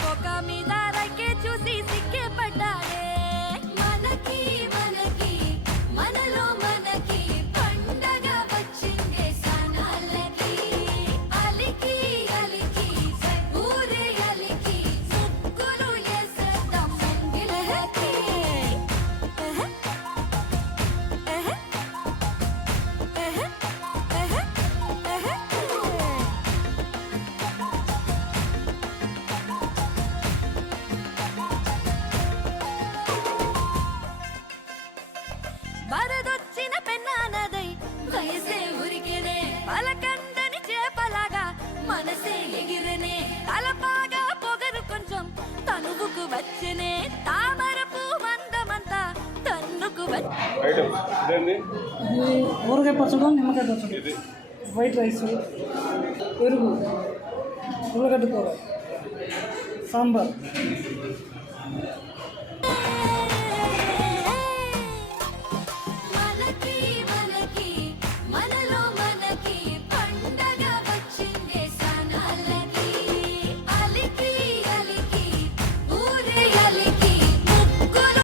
కోక మీద రైకే చూసి సిక్కే పడ్డాడే మనకి మనకి మనలో మనకి పండగ వచ్చిందే సనాలకి అలికి అలికి ఊరే అలికి ముగ్గులు వేసేద్దాం ముంగిలకి వరదొచ్చిన పెన్నానదై వయసే ఉరికినే పలకందని చేపలాగా మనసే ఎగిరినే తలపాగా పొగరు కొంచెం తనువుకు వచ్చినే తామరపు మందమంతా తన్నుకు ఊరగాయ పచ్చడి నిమ్మకాయ పచ్చడి వైట్ రైస్ పెరుగు ఉల్లగడ్డ కూర సాంబార్